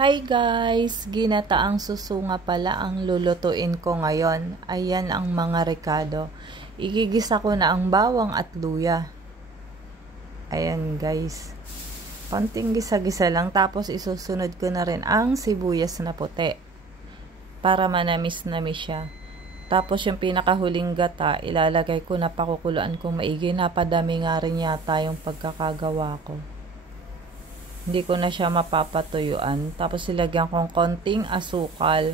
Hi guys! Ginataang suso nga pala ang lulutuin ko ngayon. Ayan ang mga rekado. Igigisa ko na ang bawang at luya. Ayan guys. Konting gisa-gisa lang. Tapos isusunod ko na rin ang sibuyas na puti. Para manamis-namis siya. Tapos yung pinakahuling gata, ilalagay ko na pakukuluan kong maigi. Napadami nga rin yata yung pagkakagawa ko. Hindi ko na siya mapapatuyuan. Tapos ilagyan kong konting asukal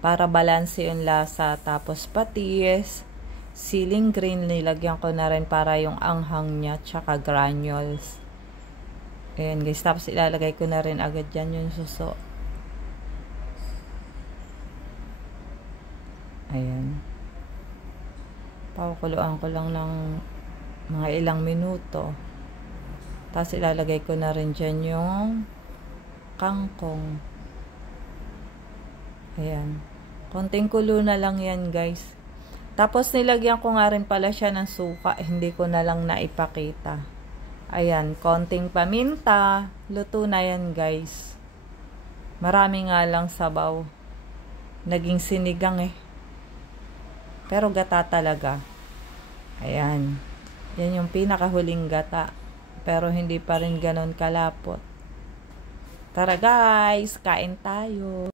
para balanse yung lasa. Tapos patis, siling green nilagyan ko na rin para yung anghang niya, tsaka granules. Ayan guys, tapos ilalagay ko na rin agad dyan yung suso. Ayan. Pakukuluan ko lang ng mga ilang minuto. Tapos ilalagay ko na rin dyan yung kangkong. Ayan. Konting kulo na lang yan guys. Tapos nilagyan ko nga rin pala siya ng suka. Hindi ko na lang naipakita. Ayan. Konting paminta. Luto na yan guys. Marami nga lang sabaw. Naging sinigang eh. Pero gata talaga. Ayan. Yan yung pinakahuling gata. Pero hindi pa rin ganon kalapot. Tara guys, kain tayo.